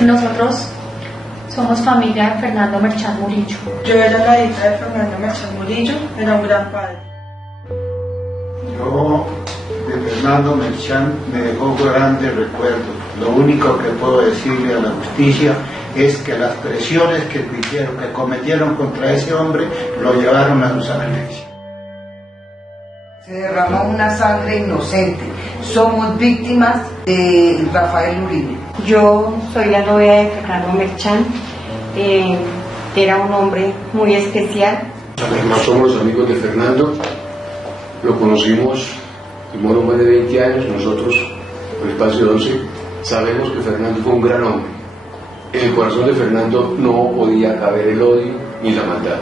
Nosotros somos familia de Fernando Merchán Murillo. Yo era la hija de Fernando Merchán Murillo, era un gran padre. Yo de Fernando Merchán me dejó grandes recuerdos. Lo único que puedo decirle a la justicia es que las presiones que cometieron contra ese hombre lo llevaron a su sacrificio. Se derrama una sangre inocente. Somos víctimas de Rafael Uribe. Yo soy la novia de Fernando Merchán. Era un hombre muy especial. Además somos amigos de Fernando. Lo conocimos, tuvimos más de 20 años. Nosotros, por el espacio 11, sabemos que Fernando fue un gran hombre. En el corazón de Fernando no podía caber el odio ni la maldad.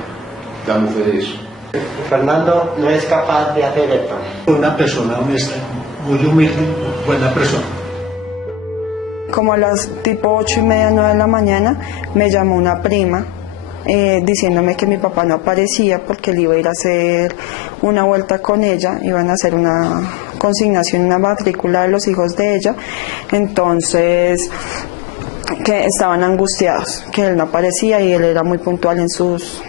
Damos fe de eso. Fernando no es capaz de hacer esto. Una persona honesta, muy humilde, buena persona. Como a las tipo 8:30, 9 de la mañana, me llamó una prima diciéndome que mi papá no aparecía porque él iba a ir a hacer una vuelta con ella, iban a hacer una consignación, una matrícula de los hijos de ella, entonces que estaban angustiados, que él no aparecía y él era muy puntual en sus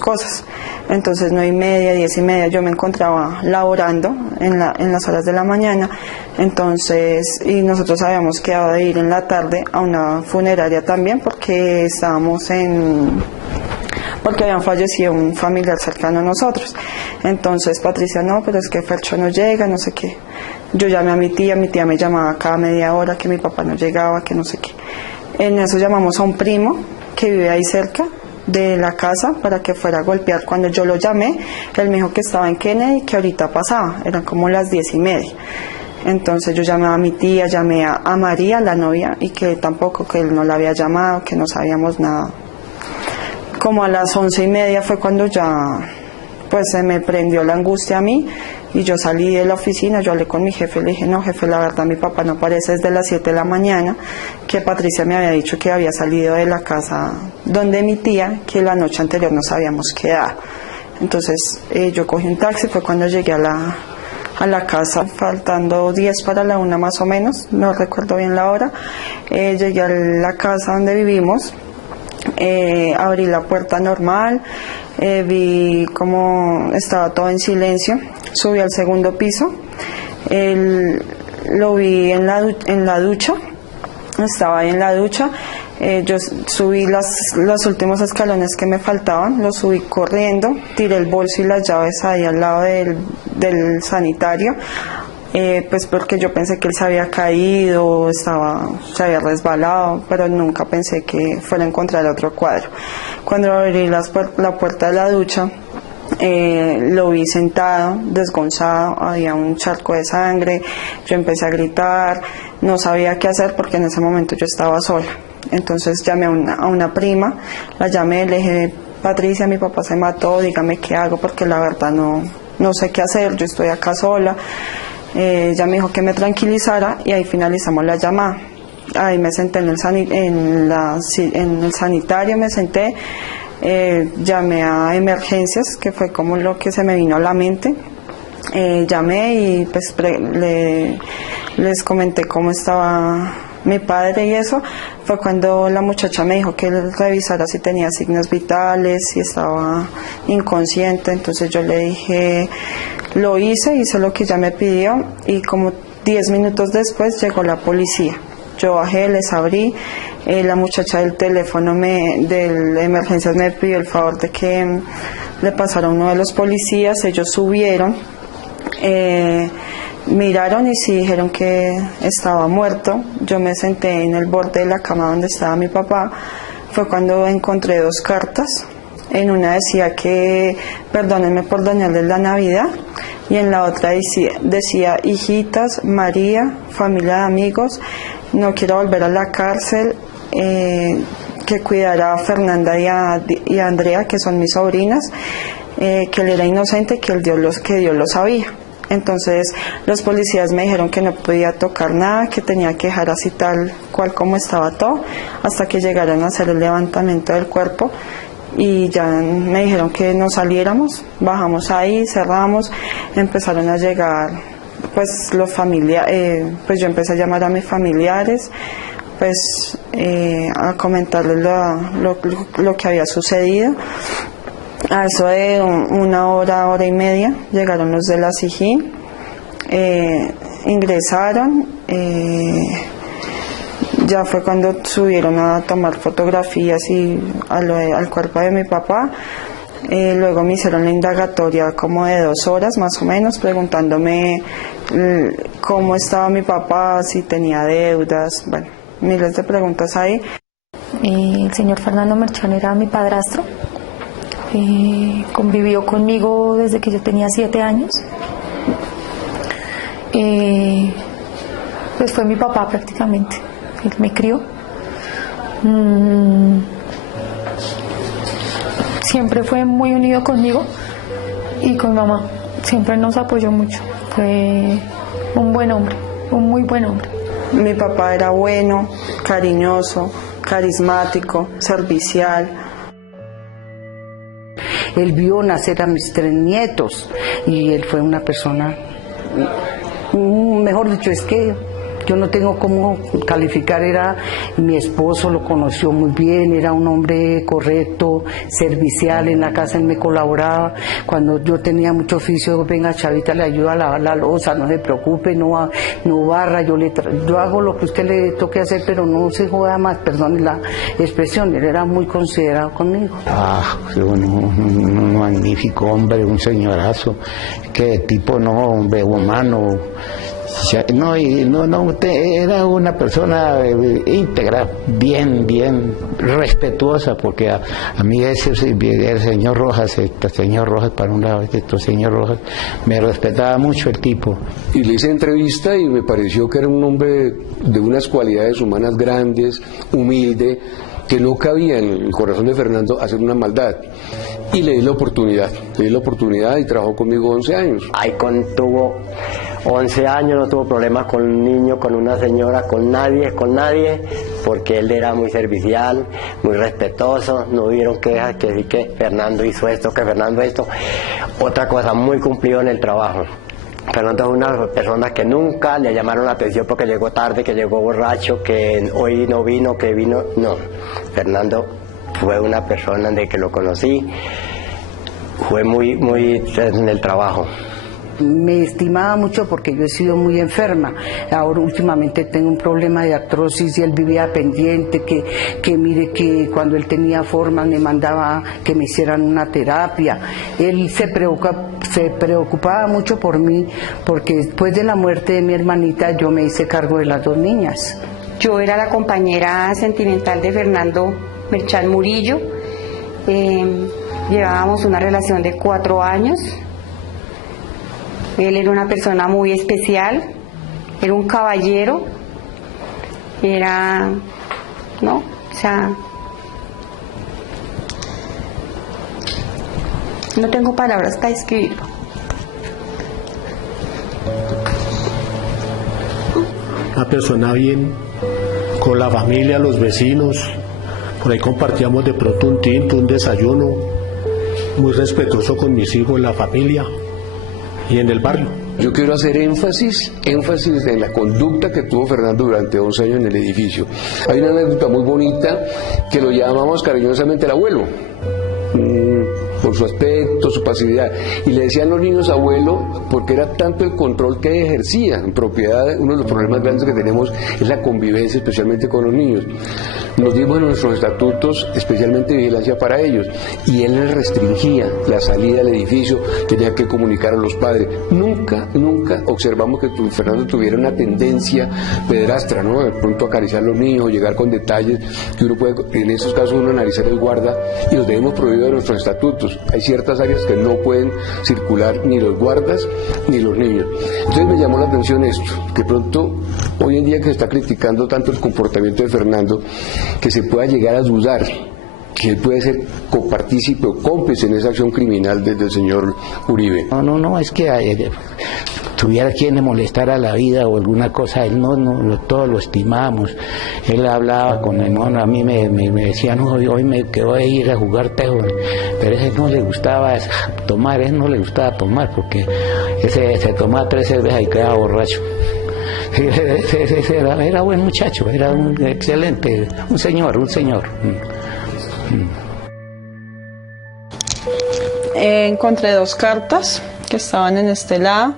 cosas. Entonces 9:30, 10:30 yo me encontraba laborando en las horas de la mañana, entonces, y nosotros habíamos quedado de ir en la tarde a una funeraria también porque porque habían fallecido un familiar cercano a nosotros. Entonces Patricia, no, pero es que Fercho no llega, no sé qué. Yo llamé a mi tía me llamaba cada media hora que mi papá no llegaba, que no sé qué. En eso llamamos a un primo que vive ahí cerca de la casa para que fuera a golpear. Cuando yo lo llamé, él me dijo que estaba en Kennedy, que ahorita pasaba, eran como las 10:30. Entonces yo llamé a mi tía, llamé a María, la novia, y que tampoco, que él no la había llamado, que no sabíamos nada. Como a las 11:30 fue cuando ya pues se me prendió la angustia a mí y yo salí de la oficina, yo hablé con mi jefe, le dije, no jefe, la verdad mi papá no aparece desde las 7 de la mañana, que Patricia me había dicho que había salido de la casa donde mi tía, que la noche anterior nos habíamos quedado. Entonces yo cogí un taxi, fue cuando llegué a la casa, faltando 10 para la 1 más o menos, no recuerdo bien la hora. Llegué a la casa donde vivimos, abrí la puerta normal, vi cómo estaba todo en silencio, subí al segundo piso, lo vi en la ducha, estaba ahí en la ducha. Yo subí los últimos escalones que me faltaban, los subí corriendo, tiré el bolso y las llaves ahí al lado del sanitario, pues porque yo pensé que él se había caído, se había resbalado, pero nunca pensé que fuera a encontrar otro cuadro. Cuando abrí la puerta de la ducha, lo vi sentado, desgonzado, había un charco de sangre, yo empecé a gritar, no sabía qué hacer porque en ese momento yo estaba sola. Entonces llamé a una prima, la llamé, le dije, Patricia, mi papá se mató, dígame qué hago porque la verdad no sé qué hacer, yo estoy acá sola. Ella me dijo que me tranquilizara y ahí finalizamos la llamada. Ahí me senté en el sanitario, me senté, llamé a emergencias, que fue como lo que se me vino a la mente. Llamé y pues les comenté cómo estaba mi padre y eso. Fue cuando la muchacha me dijo que él revisara si tenía signos vitales, si estaba inconsciente. Entonces yo le dije, lo hice lo que ella me pidió y como 10 minutos después llegó la policía. Yo bajé, les abrí, la muchacha del teléfono de emergencias me pidió el favor de que le pasara a uno de los policías. Ellos subieron, miraron y sí dijeron que estaba muerto. Yo me senté en el borde de la cama donde estaba mi papá. Fue cuando encontré 2 cartas. En una decía que perdónenme por dañarles la Navidad y en la otra decía hijitas, María, familia de amigos, no quiero volver a la cárcel, que cuidara a Fernanda y a Andrea, que son mis sobrinas, que él era inocente, que Dios lo sabía. Entonces los policías me dijeron que no podía tocar nada, que tenía que dejar así tal cual como estaba todo, hasta que llegaran a hacer el levantamiento del cuerpo y ya me dijeron que nos saliéramos, bajamos ahí, cerramos, empezaron a llegar pues los familiares, pues yo empecé a llamar a mis familiares, pues a comentarles lo que había sucedido. A eso de una hora y media llegaron los de la SIJÍN, ingresaron, ya fue cuando subieron a tomar fotografías al cuerpo de mi papá. Luego me hicieron la indagatoria como de 2 horas más o menos, preguntándome cómo estaba mi papá, si tenía deudas, bueno, miles de preguntas ahí. El señor Fernando Merchán era mi padrastro, convivió conmigo desde que yo tenía 7 años, pues fue mi papá prácticamente, él me crió. Siempre fue muy unido conmigo y con mamá, siempre nos apoyó mucho, fue un buen hombre, un muy buen hombre. Mi papá era bueno, cariñoso, carismático, servicial. Él vio nacer a mis 3 nietos y él fue una persona, mejor dicho, es que yo no tengo cómo calificar, era mi esposo, lo conoció muy bien, era un hombre correcto, servicial, en la casa él me colaboraba, cuando yo tenía mucho oficio, venga Chavita, le ayuda a lavar la loza, no se preocupe, no barra, yo hago lo que usted le toque hacer, pero no se joda más, perdone la expresión, él era muy considerado conmigo. Un magnífico hombre, un señorazo, que tipo no, hombre humano. Era una persona íntegra, bien respetuosa, porque a mí el señor Rojas, para un lado, señor Rojas, me respetaba mucho el tipo. Y le hice entrevista y me pareció que era un hombre de unas cualidades humanas grandes, humilde, que no cabía en el corazón de Fernando hacer una maldad. Y le di la oportunidad y trabajó conmigo 11 años. Icon tuvo 11 años, no tuvo problemas con un niño, con una señora, con nadie, porque él era muy servicial, muy respetuoso, no hubieron quejas, que sí que Fernando hizo esto, que Fernando esto. Otra cosa, muy cumplido en el trabajo. Fernando es una persona que nunca le llamaron la atención porque llegó tarde, que llegó borracho, que hoy no vino, que vino, no. Fernando fue una persona de que lo conocí, fue muy en el trabajo. Me estimaba mucho porque yo he sido muy enferma. Ahora últimamente tengo un problema de artrosis y él vivía pendiente, que mire que cuando él tenía formas me mandaba que me hicieran una terapia. Él se preocupaba mucho por mí, porque después de la muerte de mi hermanita yo me hice cargo de las 2 niñas. Yo era la compañera sentimental de Fernando Merchán Murillo. Llevábamos una relación de 4 años. Él era una persona muy especial, era un caballero, no tengo palabras para describirlo. Una persona bien, con la familia, los vecinos, por ahí compartíamos de pronto un tinto, un desayuno, muy respetuoso con mis hijos, la familia y en el barrio. Yo quiero hacer énfasis en la conducta que tuvo Fernando durante 11 años en el edificio. Hay una anécdota muy bonita que lo llamamos cariñosamente el abuelo, por su aspecto, su pasividad, y le decían los niños abuelo porque era tanto el control que ejercía en propiedad. Uno de los problemas grandes que tenemos es la convivencia, especialmente con los niños. Nos dimos en nuestros estatutos especialmente vigilancia para ellos, y él les restringía la salida del edificio, tenía que comunicar a los padres. Nunca observamos que Fernando tuviera una tendencia pederastra, ¿no? De pronto acariciar a los niños, llegar con detalles que uno puede, en esos casos uno analizar el guarda, y los debemos prohibido de nuestros estatutos. Hay ciertas áreas que no pueden circular ni los guardas ni los niños. Entonces me llamó la atención esto, que pronto hoy en día que se está criticando tanto el comportamiento de Fernando, que se pueda llegar a dudar que él puede ser copartícipe o cómplice en esa acción criminal del señor Uribe. No, es que tuviera quien le molestara la vida o alguna cosa, él todos lo estimamos. Él hablaba con el mono, a mí me decía, no, hoy me quedo a ir a jugar tejo, pero ese no le gustaba tomar, porque ese se tomaba 3 cervezas y quedaba borracho. Era buen muchacho, era un excelente, un señor. Encontré 2 cartas que estaban en este lado.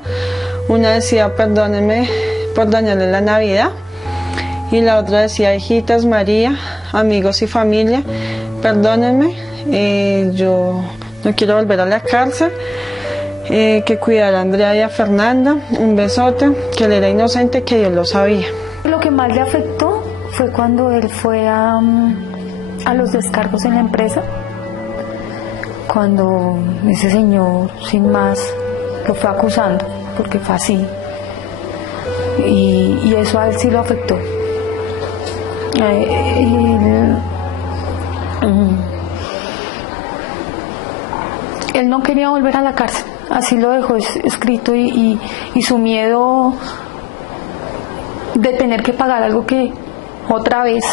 Una decía perdónenme por dañarle la Navidad, y la otra decía hijitas María, amigos y familia, perdónenme, yo no quiero volver a la cárcel, que cuidara a Andrea y a Fernanda, un besote, que él era inocente, que Dios lo sabía. Lo que más le afectó fue cuando él fue a los descargos en la empresa, cuando ese señor sin más lo fue acusando, porque fue así, y eso a él sí lo afectó. Él no quería volver a la cárcel, así lo dejó escrito, y su miedo de tener que pagar algo que otra vez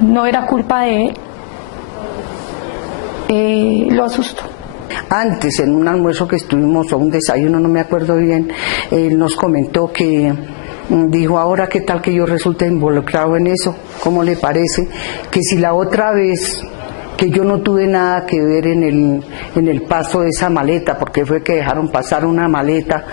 no era culpa de él, lo asustó. Antes, en un almuerzo que estuvimos, o un desayuno, no me acuerdo bien, él nos comentó que, dijo, ahora qué tal que yo resulte involucrado en eso, ¿cómo le parece? Que si la otra vez que yo no tuve nada que ver en el paso de esa maleta, porque fue que dejaron pasar una maleta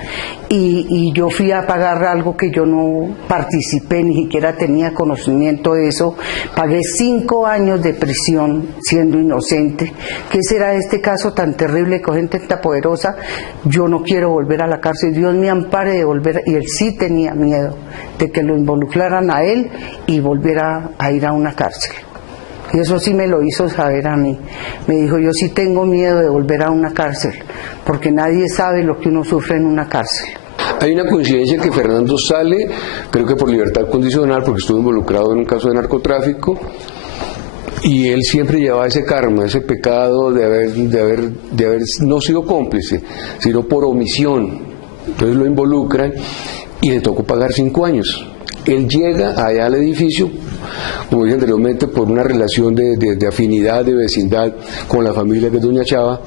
y yo fui a pagar algo que yo no participé, ni siquiera tenía conocimiento de eso, pagué 5 años de prisión siendo inocente. ¿Qué será este caso tan terrible con gente tan poderosa? Yo no quiero volver a la cárcel, Dios me ampare de volver, y él sí tenía miedo de que lo involucraran a él y volviera a ir a una cárcel. Y eso sí me lo hizo saber a mí. Me dijo, yo sí tengo miedo de volver a una cárcel, porque nadie sabe lo que uno sufre en una cárcel. Hay una coincidencia que Fernando sale, creo que por libertad condicional, porque estuvo involucrado en un caso de narcotráfico, y él siempre llevaba ese karma, ese pecado de haber no sido cómplice, sino por omisión. Entonces lo involucran y le tocó pagar 5 años. Él llega allá al edificio, como dije anteriormente, por una relación de afinidad, de vecindad con la familia que es doña Chava,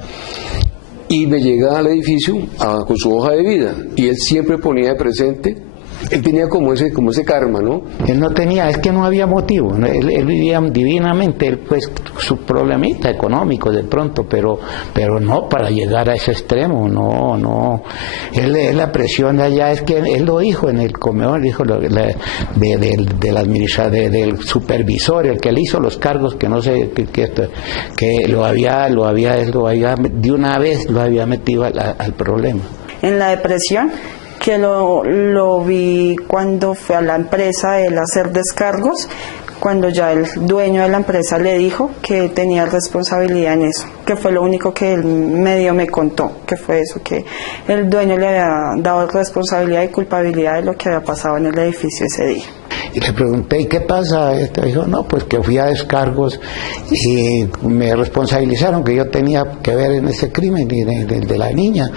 y me llega al edificio con su hoja de vida, y él siempre ponía de presente. Él tenía como ese karma, ¿no? Él no tenía, es que no había motivo, él vivía divinamente, él pues su problemita económico de pronto, pero no para llegar a ese extremo, no. La presión de allá es que él lo dijo en el comedor, dijo del supervisor, el que le hizo los cargos, que no sé, que lo había de una vez lo había metido al problema. En la depresión, que lo vi cuando fue a la empresa él a hacer descargos, cuando ya el dueño de la empresa le dijo que tenía responsabilidad en eso, que fue lo único que él medio me contó, que fue eso, que el dueño le había dado responsabilidad y culpabilidad de lo que había pasado en el edificio ese día. Y le pregunté, ¿y qué pasa? Dijo, no, pues que fui a descargos y me responsabilizaron que yo tenía que ver en ese crimen de la niña.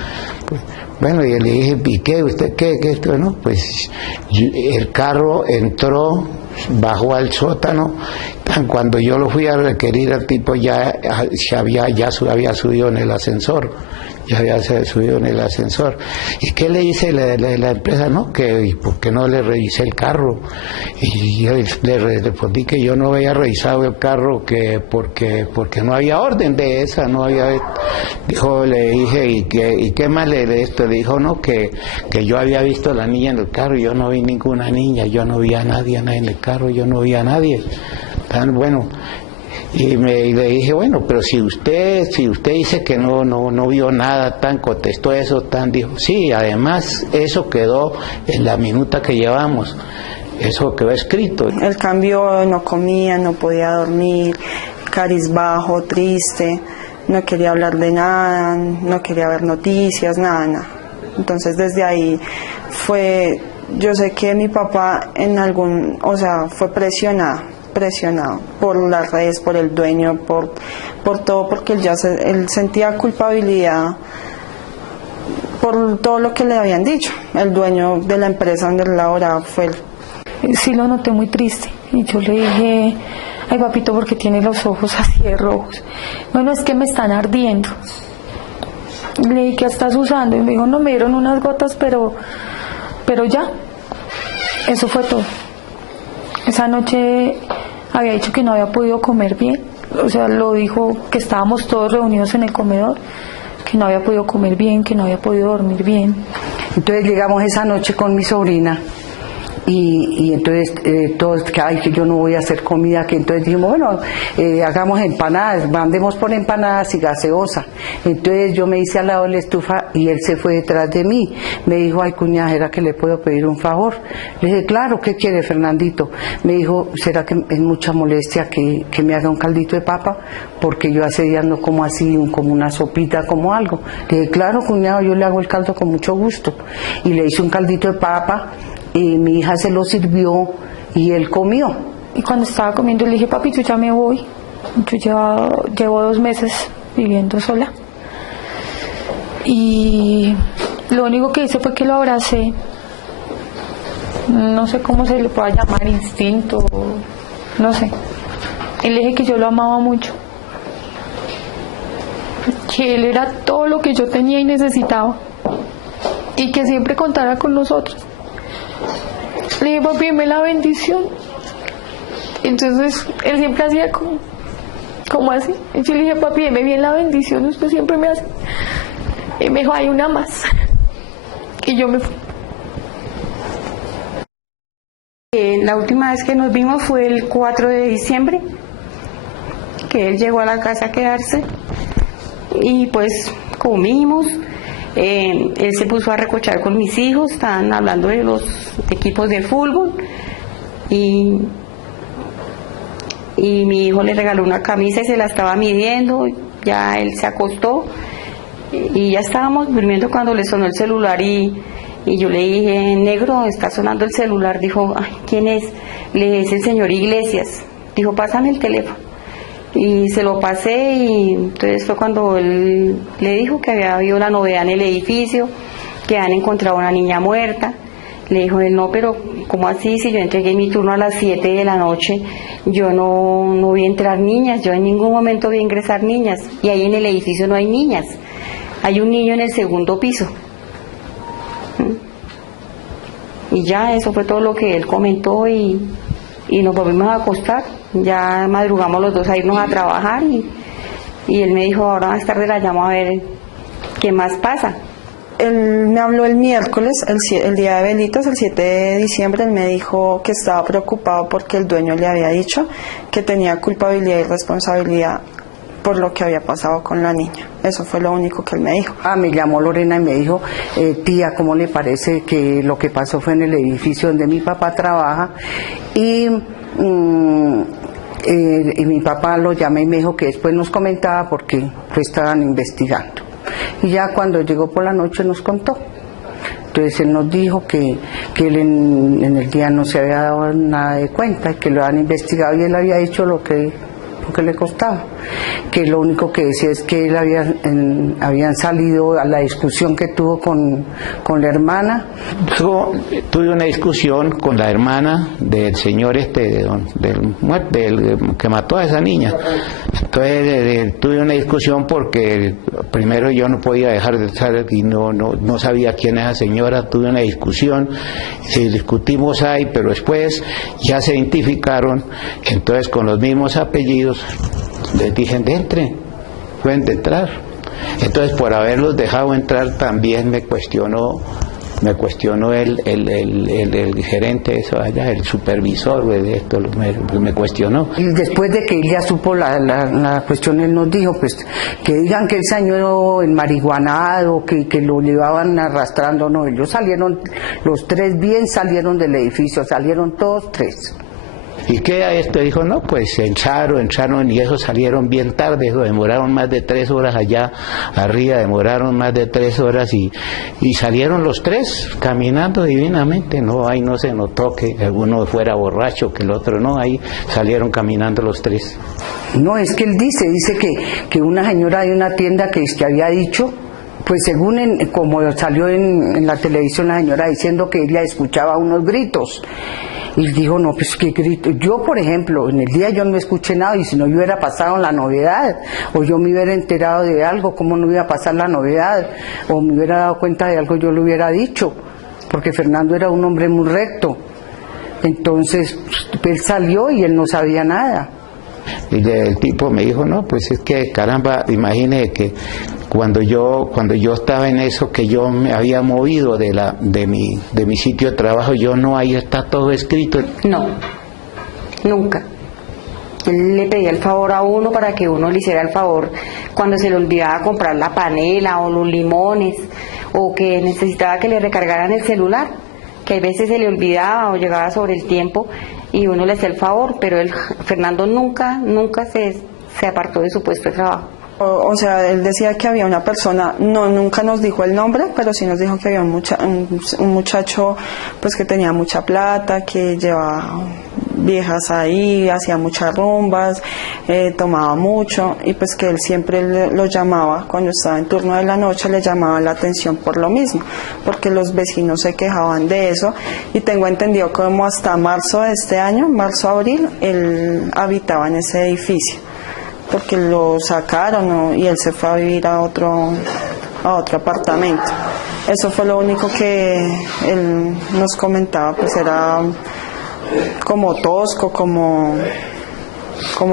Pues, bueno, y le dije, ¿y qué? ¿Usted qué? Bueno, pues el carro entró, bajó al sótano. Cuando yo lo fui a requerir, el tipo ya había subido en el ascensor. ¿Y qué le dice la empresa? No, que ¿por qué no le revisé el carro? Y yo le respondí que yo no había revisado el carro, que porque no había orden de esa, no había. Le dije, ¿y qué más le dijo? No, que yo había visto a la niña en el carro, y yo no vi ninguna niña, yo no vi a nadie en el carro, yo no vi a nadie. Bueno, y le dije, bueno, pero si usted dice que no vio nada, contestó eso, dijo, sí, además eso quedó en la minuta que llevamos, eso quedó escrito. Él cambió, no comía, no podía dormir, cabizbajo, triste, no quería hablar de nada, no quería ver noticias, nada. Entonces desde ahí yo sé que mi papá fue presionada presionado por las redes, por el dueño, por todo, porque él sentía culpabilidad por todo lo que le habían dicho. El dueño de la empresa donde él laboraba fue él. Sí lo noté muy triste y yo le dije, ay papito, ¿por qué tiene los ojos así de rojos? Bueno, es que me están ardiendo. Le dije, ¿qué estás usando? Y me dijo, no, me dieron unas gotas, pero ya. Eso fue todo. Esa noche había dicho que no había podido comer bien. O sea, lo dijo que estábamos todos reunidos en el comedor, que no había podido comer bien, que no había podido dormir bien. Entonces llegamos esa noche con mi sobrina y entonces todos, que ay, que yo no voy a hacer comida, que entonces dijimos, bueno, hagamos empanadas, mandemos por empanadas y gaseosa. Entonces yo me hice al lado de la estufa y él se fue detrás de mí. Me dijo, ay cuñada, ¿será que le puedo pedir un favor? Le dije, claro, ¿qué quiere, Fernandito? Me dijo, ¿será que es mucha molestia que me haga un caldito de papa? Porque yo hace días no como así, como una sopita, como algo. Le dije, claro cuñado, yo le hago el caldo con mucho gusto. Y le hice un caldito de papa y mi hija se lo sirvió y él comió. Y cuando estaba comiendo le dije, papi, yo ya me voy. Yo llevo 2 meses viviendo sola. Y lo único que hice fue que lo abracé. No sé cómo se le pueda llamar, instinto, no sé. Y le dije que yo lo amaba mucho. Que él era todo lo que yo tenía y necesitaba. Y que siempre contara con nosotros. Le dije, papi, dame la bendición. Entonces él siempre hacía como así. Y yo le dije, papi, dame bien la bendición, usted siempre me hace. Y me dijo, hay una más. Y yo me fui. La última vez que nos vimos fue el 4 de diciembre, que él llegó a la casa a quedarse. Y pues comimos. Él se puso a recochar con mis hijos, estaban hablando de los equipos de fútbol y mi hijo le regaló una camisa y se la estaba midiendo, ya él se acostó y ya estábamos durmiendo cuando le sonó el celular y yo le dije, negro, está sonando el celular. Dijo, ay, ¿quién es? Le dije, es el señor Iglesias. Dijo, pásame el teléfono. Y se lo pasé y entonces fue cuando él le dijo que había habido la novedad en el edificio, que han encontrado una niña muerta. Le dijo él, no, pero ¿cómo así? Si yo entregué mi turno a las 7 de la noche, yo no vi entrar niñas, yo en ningún momento vi ingresar niñas, y ahí en el edificio no hay niñas, hay un niño en el 2º piso. Y ya eso fue todo lo que él comentó y nos volvimos a acostar. Ya madrugamos los dos a irnos a trabajar y él me dijo, ahora más tarde la llamo a ver qué más pasa. Él me habló el miércoles, el día de velitas, el 7 de diciembre, él me dijo que estaba preocupado porque el dueño le había dicho que tenía culpabilidad y responsabilidad por lo que había pasado con la niña. Eso fue lo único que él me dijo. Me llamó Lorena y me dijo, tía, ¿cómo le parece que lo que pasó fue en el edificio donde mi papá trabaja? Y mi papá lo llamé y me dijo que después nos comentaba porque lo estaban investigando. Y ya cuando llegó por la noche nos contó. Entonces él nos dijo que él en el día no se había dado nada de cuenta, que lo habían investigado y él había hecho lo que le costaba, que lo único que decía es que él habían salido a la discusión que tuvo con la hermana. Yo tuve una discusión con la hermana del señor del que mató a esa niña. Entonces tuve una discusión porque primero yo no podía dejar de estar y no sabía quién era esa señora. Tuve una discusión, discutimos ahí, pero después ya se identificaron. Entonces con los mismos apellidos les dije, entren, pueden entrar. Entonces por haberlos dejado entrar también me cuestionó el gerente de eso allá, el supervisor de esto, me cuestionó. Y después de que él ya supo la cuestión, él nos dijo, pues, que digan que él salió enmarihuanado, que lo llevaban arrastrando. No, ellos salieron, los 3 bien salieron del edificio, salieron todos 3. ¿Y qué a esto? Dijo, no, pues entraron y eso salieron bien tarde, eso demoraron más de 3 horas allá arriba, demoraron más de 3 horas y salieron los 3 caminando divinamente, no, ahí no se notó que uno fuera borracho, que el otro no, ahí salieron caminando los 3. No, es que él dice que una señora de una tienda que había dicho, pues según como salió en la televisión la señora diciendo que ella escuchaba unos gritos. Y dijo, no, pues qué grito. Yo, por ejemplo, en el día yo no escuché nada, y si no yo hubiera pasado la novedad, o yo me hubiera enterado de algo, ¿cómo no iba a pasar la novedad? O me hubiera dado cuenta de algo, yo lo hubiera dicho, porque Fernando era un hombre muy recto. Entonces, él salió y él no sabía nada. Y el tipo me dijo, no, pues es que caramba, imagine que cuando yo estaba en eso, que yo me había movido de mi sitio de trabajo, yo no, ahí está todo escrito. No, nunca. Él le pedía el favor a uno para que uno le hiciera el favor cuando se le olvidaba comprar la panela o los limones, o que necesitaba que le recargaran el celular, que a veces se le olvidaba o llegaba sobre el tiempo y uno le hacía el favor, pero Fernando nunca se apartó de su puesto de trabajo. O sea, él decía que había una persona, nunca nos dijo el nombre, pero sí nos dijo que había un muchacho pues que tenía mucha plata, que llevaba viejas ahí, hacía muchas rumbas, tomaba mucho, y pues que él siempre lo llamaba, cuando estaba en turno de la noche le llamaba la atención por lo mismo, porque los vecinos se quejaban de eso, y tengo entendido como hasta marzo de este año, marzo-abril, él habitaba en ese edificio, porque lo sacaron y él se fue a vivir a otro apartamento. Eso fue lo único que él nos comentaba, pues era como tosco, como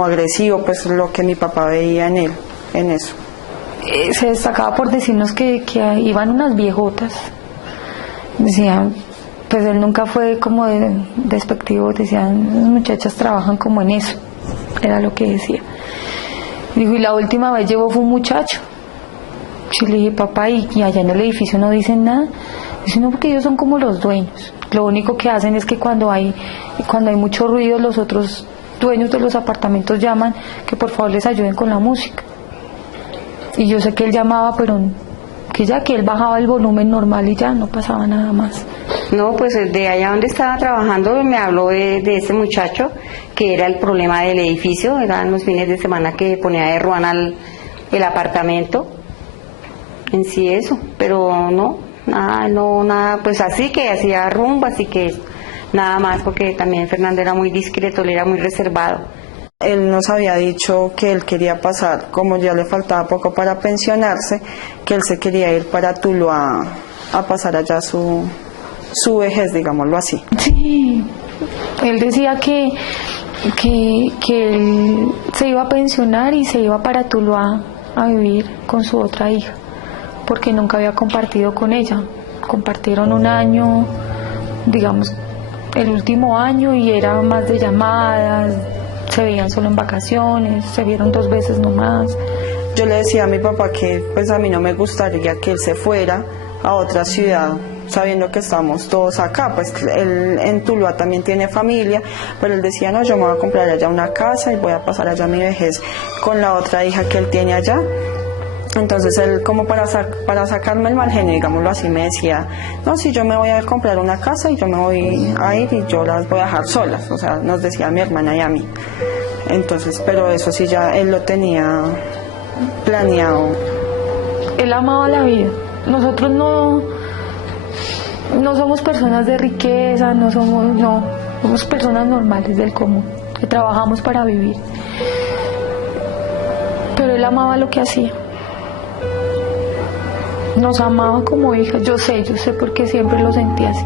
agresivo, pues lo que mi papá veía en él, en eso. Se destacaba por decirnos que iban unas viejotas, decían, pues él nunca fue como despectivo, decían, las muchachas trabajan como en eso, era lo que decía. Dijo, y la última vez llevó fue un muchacho. Yo le dije, papá, y allá en el edificio no dicen nada. Dice, no, porque ellos son como los dueños. Lo único que hacen es que cuando hay mucho ruido, los otros dueños de los apartamentos llaman que por favor les ayuden con la música. Y yo sé que él llamaba, pero que él bajaba el volumen normal y ya no pasaba nada más. No, pues de allá donde estaba trabajando me habló de ese muchacho, que era el problema del edificio, eran los fines de semana que ponía de ruana el apartamento, en sí eso, pero nada, pues así que hacía rumba, así que nada más, porque también Fernando era muy discreto, él era muy reservado. Él nos había dicho que él quería pasar, como ya le faltaba poco para pensionarse, que él se quería ir para Tuluá a pasar allá su vejez, digámoslo así. Sí, él decía que él se iba a pensionar y se iba para Tuluá a vivir con su otra hija, porque nunca había compartido con ella. Compartieron un año, digamos, el último año, y era más de llamadas, se veían solo en vacaciones, se vieron 2 veces nomás. Yo le decía a mi papá que pues a mí no me gustaría que él se fuera a otra ciudad, sabiendo que estamos todos acá, pues él en Tuluá también tiene familia, pero él decía, no, yo me voy a comprar allá una casa y voy a pasar allá mi vejez con la otra hija que él tiene allá. Entonces él, como para sacarme el mal genio, digámoslo así, me decía, no, si yo me voy a comprar una casa y yo me voy a ir y yo las voy a dejar solas, o sea, nos decía a mi hermana y a mí. Entonces, pero eso sí ya él lo tenía planeado. Él amaba la vida. Nosotros no somos personas de riqueza, somos personas normales del común, que trabajamos para vivir. Pero él amaba lo que hacía. Nos amaba como hija, yo sé porque siempre lo sentí así.